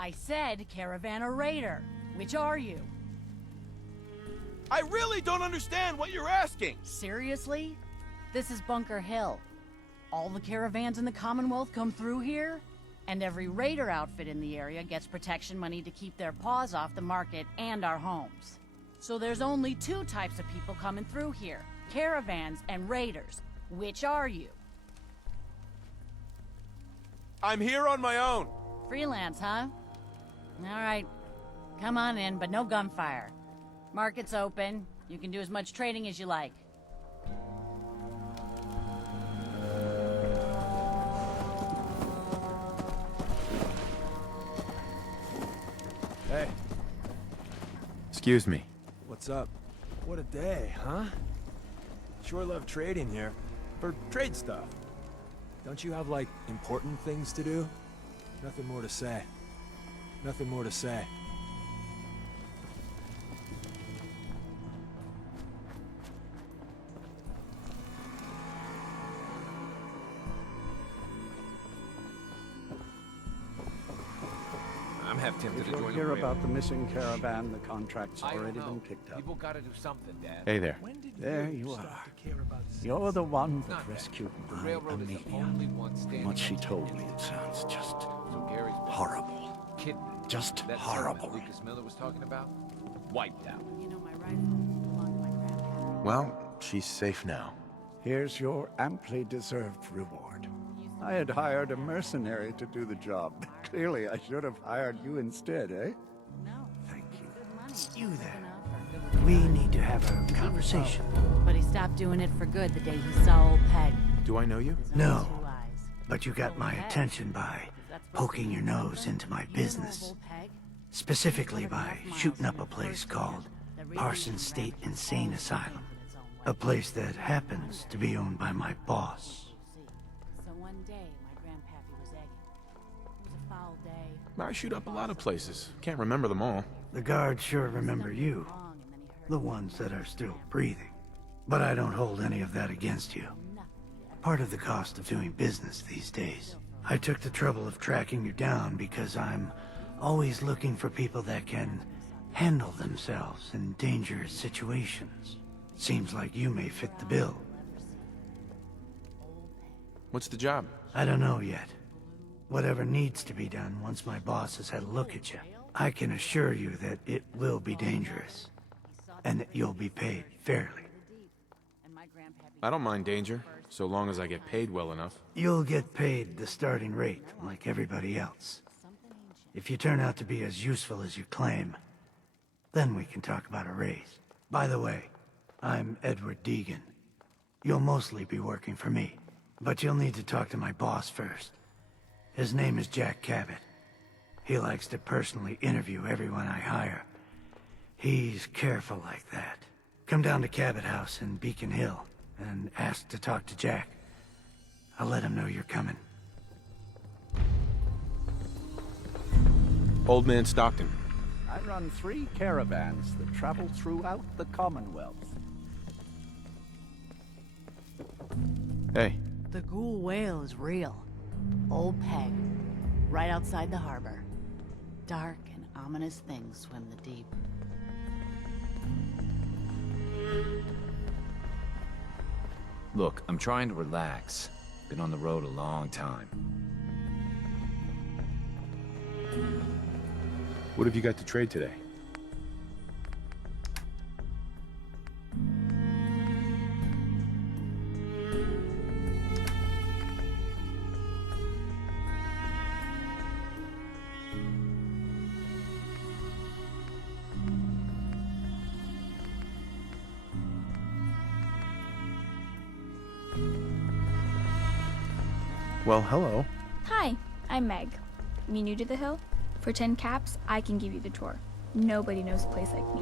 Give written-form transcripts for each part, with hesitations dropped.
I said caravan or raider. Which are you? I really don't understand what you're asking! Seriously? This is Bunker Hill. All the caravans in the Commonwealth come through here, and every raider outfit in the area gets protection money to keep their paws off the market and our homes. So there's only two types of people coming through here, caravans and raiders. Which are you? I'm here on my own. Freelance, huh? Alright. Come on in, but no gunfire. Market's open. You can do as much trading as you like. Hey. Excuse me. What's up? What a day, huh? Sure love trading here. For trade stuff. Don't you have, like, important things to do? Nothing more to say. Nothing more to say. I'm half tempted to If you'll join hear the about the missing caravan, the contract's already been picked up. People gotta do something, Dad. Hey there. There you are. You're the one that rescued The my railroad is the Amelia. only one standing. What she told me, it sounds just So Gary's horrible. kidnapped. Just That horrible. settlement Lucas Miller was talking about, wiped out. You know, my rifle belonged to my grandpa. Well, she's safe now. Here's your amply deserved reward. I had hired a mercenary to do the job. Clearly, I should have hired you instead, eh? No. Thank you. Good money. You there. Enough for- We need to have a conversation. But he stopped doing it for good the day he saw old Peg. Do I know you? His own No. 2 eyes. But you got my attention by poking your nose into my business. Specifically by shooting up a place called Parsons State Insane Asylum. A place that happens to be owned by my boss. So one day, my grandpappy was egging. It was a foul day. I shoot up a lot of places. Can't remember them all. The guards sure remember you. Wrong, and then he heard The ones that are still breathing. But I don't hold any of that against you. Part of the cost of doing business these days. I took the trouble of tracking you down because I'm always looking for people that can handle themselves in dangerous situations. Seems like you may fit the bill. What's the job? I don't know yet. Whatever needs to be done once my boss has had a look at you. I can assure you that it will be dangerous. And that you'll be paid fairly. and my grandpappy I don't mind danger, so long as I get paid well enough. You'll get paid the starting rate, like everybody else. If you turn out to be as useful as you claim, then we can talk about a raise. By the way, I'm Edward Deegan. You'll mostly be working for me, but you'll need to talk to my boss first. His name is Jack Cabot. He likes to personally interview everyone I hire. He's careful like that. Come down to Cabot House in Beacon Hill and ask to talk to Jack. I'll let him know you're coming. Old Man Stockton. I run 3 caravans that travel throughout the Commonwealth. Hey. The ghoul whale is real. Old Peg, right outside the harbor. Dark and ominous things swim the deep. Look, I'm trying to relax. Been on the road a long time. What have you got to trade today? Well, hello. Hi, I'm Meg. Me new to the hill? For 10 caps, I can give you the tour. Nobody knows a place like me.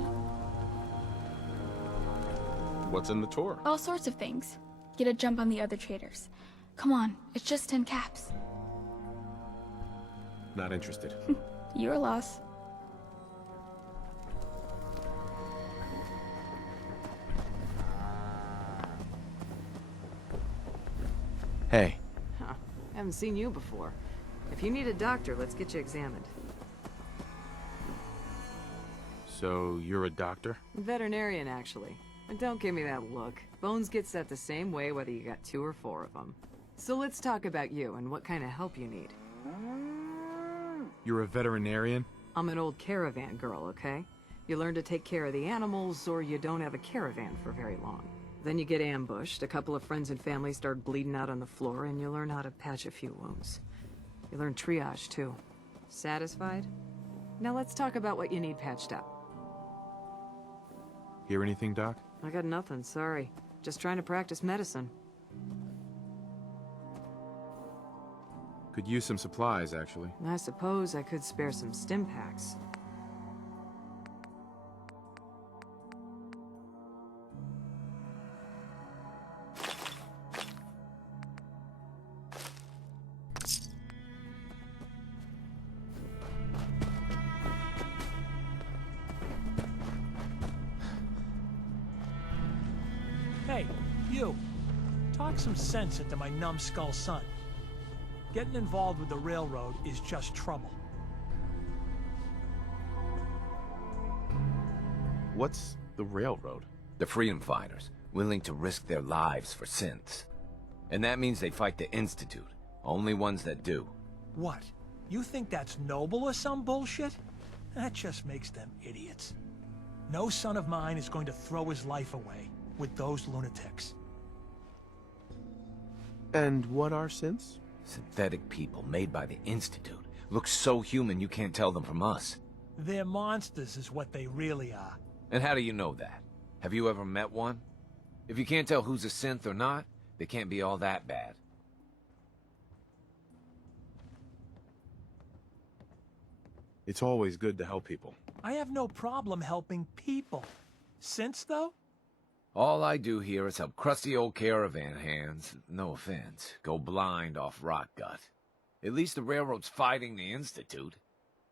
What's in the tour? All sorts of things. Get a jump on the other traders. Come on, it's just 10 caps. Not interested. Your loss. Hey. Huh. Haven't seen you before. If you need a doctor, let's get you examined. So, you're a doctor? Veterinarian, actually. And don't give me that look. Bones get set the same way whether you got 2 or 4 of them. So let's talk about you and what kind of help you need. You're a veterinarian? I'm an old caravan girl, okay? You learn to take care of the animals, or you don't have a caravan for very long. Then you get ambushed, a couple of friends and family start bleeding out on the floor, and you learn how to patch a few wounds. You learn triage, too. Satisfied? Now let's talk about what you need patched up. Hear anything, Doc? I got nothing, sorry. Just trying to practice medicine. Could use some supplies, actually. I suppose I could spare some stim packs. Hey, you. Talk some sense into my numbskull son. Getting involved with the railroad is just trouble. What's the railroad? The freedom fighters, willing to risk their lives for synths. And that means they fight the Institute. Only ones that do. What? You think that's noble or some bullshit? That just makes them idiots. No son of mine is going to throw his life away with those lunatics. And what are synths? Synthetic people made by the Institute. Look so human you can't tell them from us. They're monsters is what they really are. And how do you know that? Have you ever met one? If you can't tell who's a synth or not, they can't be all that bad. It's always good to help people. I have no problem helping people. Since, though? All I do here is help crusty old caravan hands, no offense, go blind off rot gut. At least the railroad's fighting the Institute.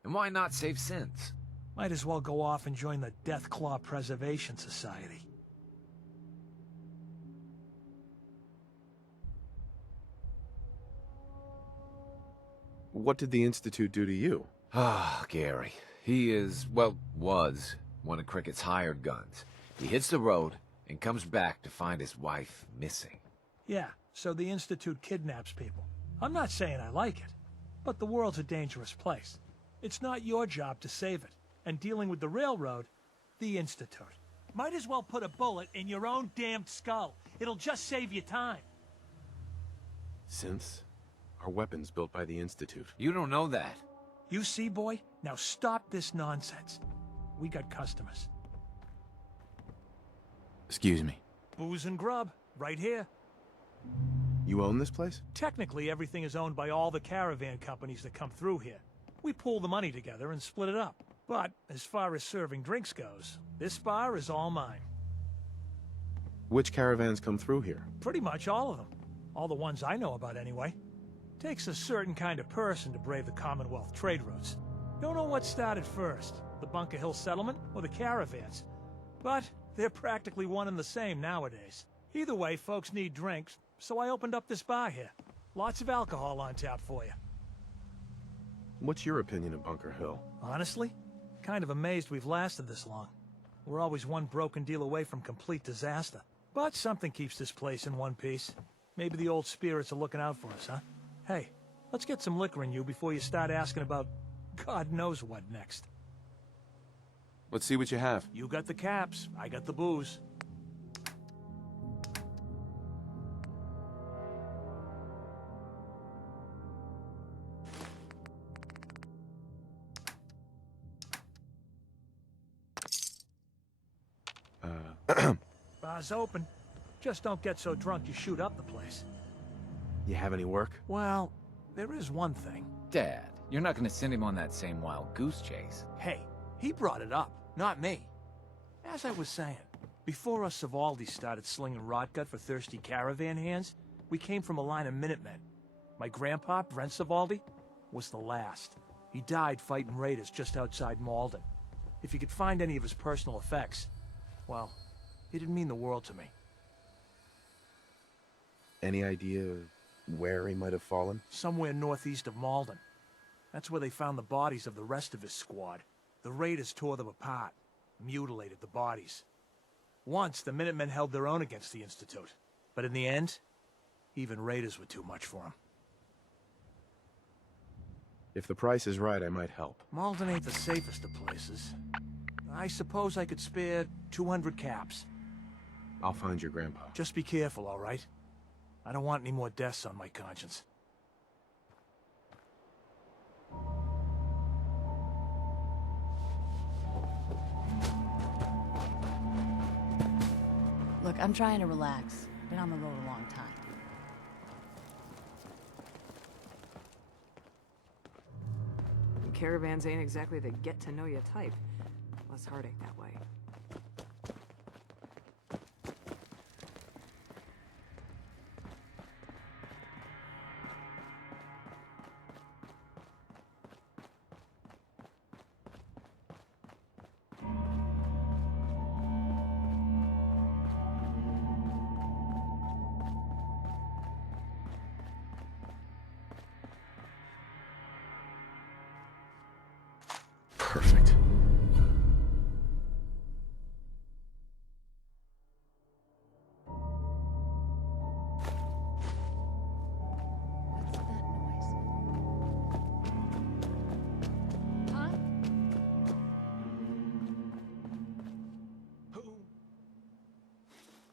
And why not save synths? Might as well go off and join the Deathclaw Preservation Society. What did the Institute do to you? Ah, Gary. He is, well, was one of Cricket's hired guns. He hits the road and comes back to find his wife missing. Yeah, so the Institute kidnaps people. I'm not saying I like it, but the world's a dangerous place. It's not your job to save it. And dealing with the railroad, the Institute. Might as well put a bullet in your own damned skull. It'll just save you time. Synths are weapons built by the Institute. You don't know that. You see, boy? Now stop this nonsense. We got customers. Excuse me. Booze and grub, right here. You own this place? Technically, everything is owned by all the caravan companies that come through here. We pool the money together and split it up. But as far as serving drinks goes, this bar is all mine. Which caravans come through here? Pretty much all of them. All the ones I know about, anyway. Takes a certain kind of person to brave the Commonwealth trade routes. Don't know what started first, the Bunker Hill settlement or the caravans. But they're practically one and the same nowadays. Either way, folks need drinks, so I opened up this bar here. Lots of alcohol on tap for you. What's your opinion of Bunker Hill? Honestly, kind of amazed we've lasted this long. We're always one broken deal away from complete disaster. But something keeps this place in one piece. Maybe the old spirits are looking out for us, huh? Hey, let's get some liquor in you before you start asking about God knows what next. Let's see what you have. You got the caps, I got the booze. Bar's open. Just don't get so drunk you shoot up the place. You have any work? Well, there is one thing. Dad, you're not gonna send him on that same wild goose chase. Hey, he brought it up, not me. As I was saying, before us Savaldis started slinging rotgut for thirsty caravan hands, we came from a line of Minutemen. My grandpa, Brent Savaldi, was the last. He died fighting raiders just outside Malden. If you could find any of his personal effects, well, he didn't mean the world to me. Any idea where he might have fallen? Somewhere northeast of Malden. That's where they found the bodies of the rest of his squad. The raiders tore them apart. mutilated the bodies. Once, the Minutemen held their own against the Institute. But in the end, even raiders were too much for them. If the price is right, I might help. Malden ain't the safest of places. I suppose I could spare 200 caps. I'll find your grandpa. Just be careful, all right? I don't want any more deaths on my conscience. Look, I'm trying to relax. Been on the road a long time. Caravans ain't exactly the get-to-know-you type. Less heartache that way. Perfect. What's that noise? Huh?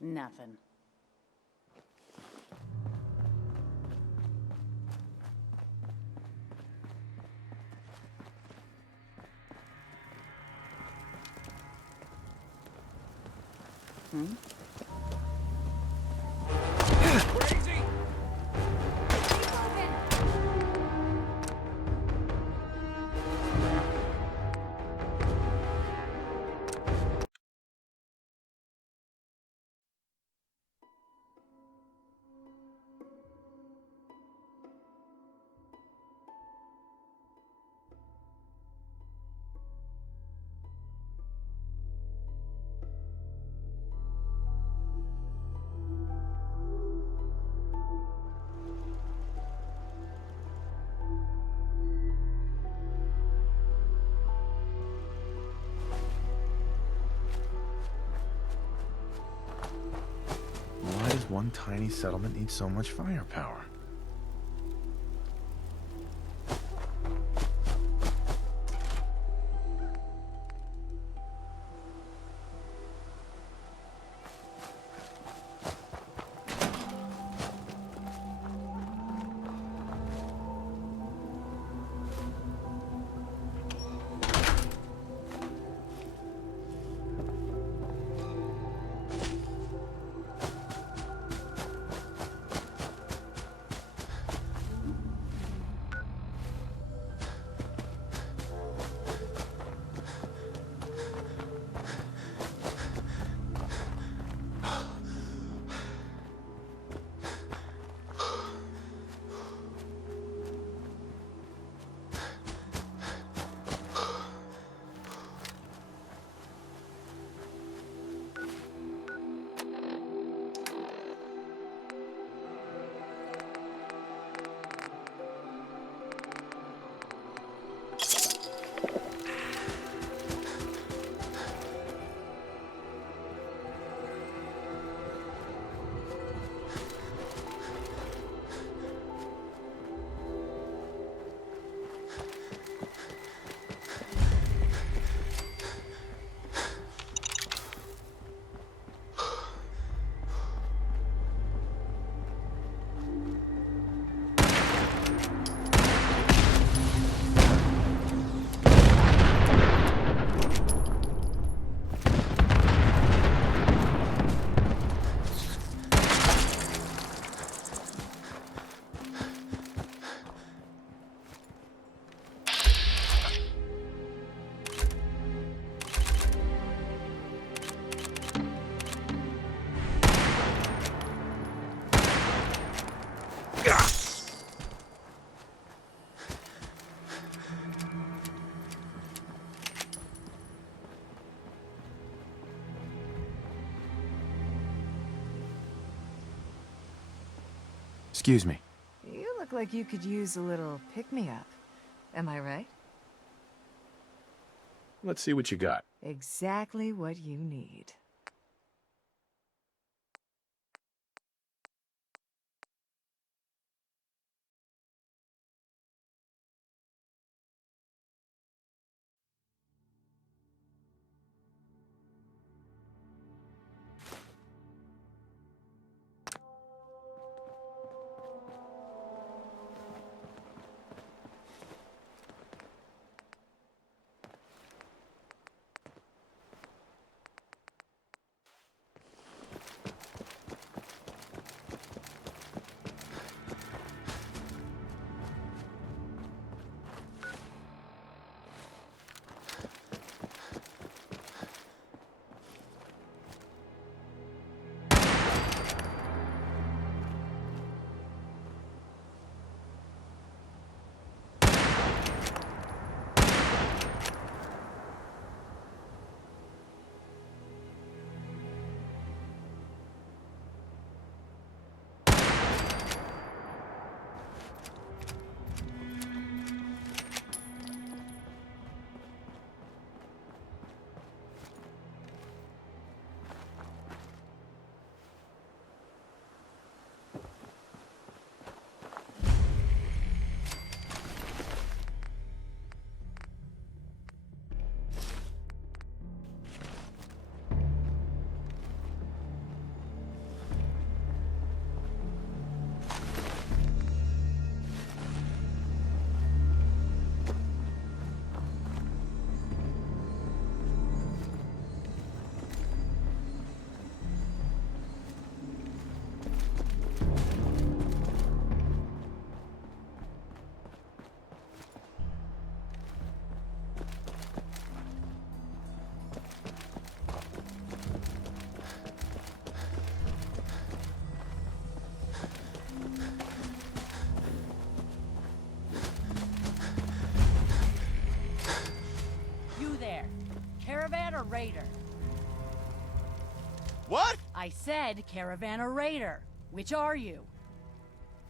Nothing. Hmm? Why does one tiny settlement need so much firepower? Excuse me. You look like you could use a little pick-me-up. Am I right? Let's see what you got. Exactly what you need. Caravan or raider? What? I said caravan or raider. Which are you?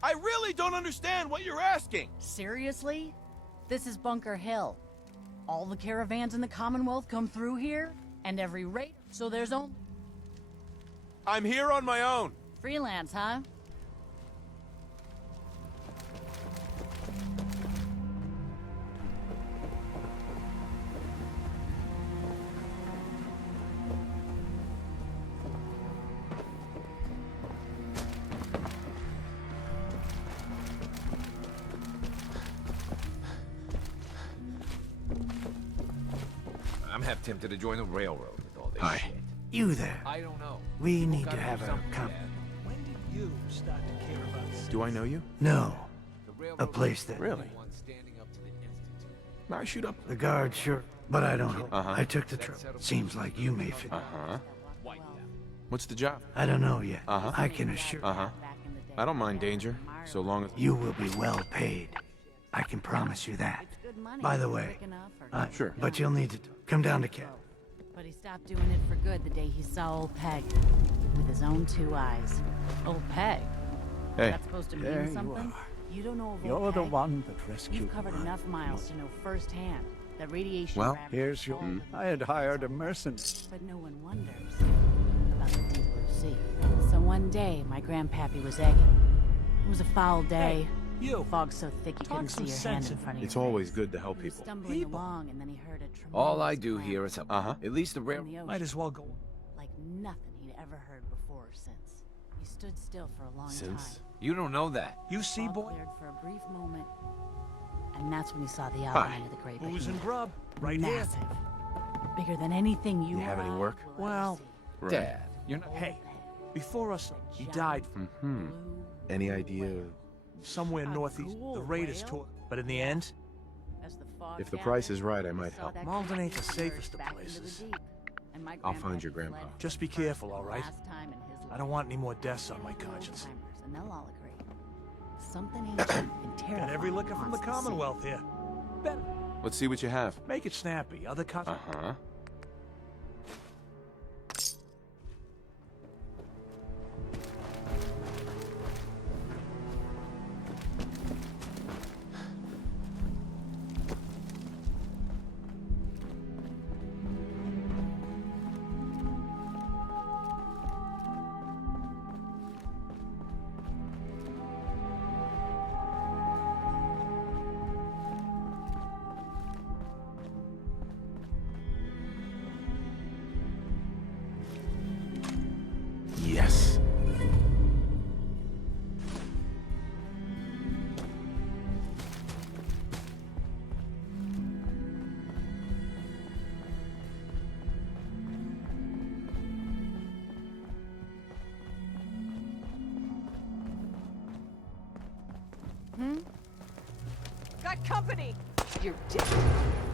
I really don't understand what you're asking. Seriously? This is Bunker Hill. All the caravans in the Commonwealth come through here, and every raider, so there's only... I'm here on my own. Freelance, huh? I'm half tempted to join the railroad with all this Hi. shit. You there. I don't know. We need to have a When did you start to care about sex? Do I know you? No. A place that... Really? I shoot up. The guard, sure. But I don't... I took the trouble. Seems like you may fit. What's the job? I don't know yet. I can assure I don't mind danger, so long as... you will be well paid. I can promise you that. By the way, Sure. but you'll need to come down to camp. But he stopped doing it for good the day he saw old Peg. With his own two eyes. Old Peg? Hey. That's supposed to There mean you something? are. You don't know of You're old the Peg? one that rescued You've covered me. enough miles to know firsthand that radiation... Well, gravity Here's is your... all the- I had hired a mercenary. But no one wonders about the deep blue sea. So one day, my grandpappy was egging. It was a foul day. You. Fog so thick you Talk couldn't see some your hand sense in into front of It's your always face. good to help He was people. stumbling along, and then he heard a tremendous All I do crash here is help. Uh-huh. At least the in railroad... the ocean, Might as well go. like nothing he'd ever heard before or since. He stood still for a long Since? time. You don't know that. You see, Fog boy? cleared for a brief moment, and that's when he saw the outline of the great Booze and behemoth. grub. Right here. Massive. Bigger than anything you You have or any I work? will ever Well, see. Right. Dad, you're not... Hey, before us, he died Mm-hmm. Blue Any idea somewhere A northeast. cool The Raiders whale? took. But in the end, as the fog if the gathered, price is right, I we might saw help. that Malden ain't the creature safest of back into the places. deep, and my I'll find your grandpa grandpa. fled Just be first careful, and all right? last time in his I don't life. want any more deaths on my Stand with conscience. old-timers, and they'll all agree. Something ancient and terrifying. Got every liquor from the haunts sea. Commonwealth here. Better. Let's see what you have. Make it snappy. Other cuts. Uh-huh. that company! You're dead.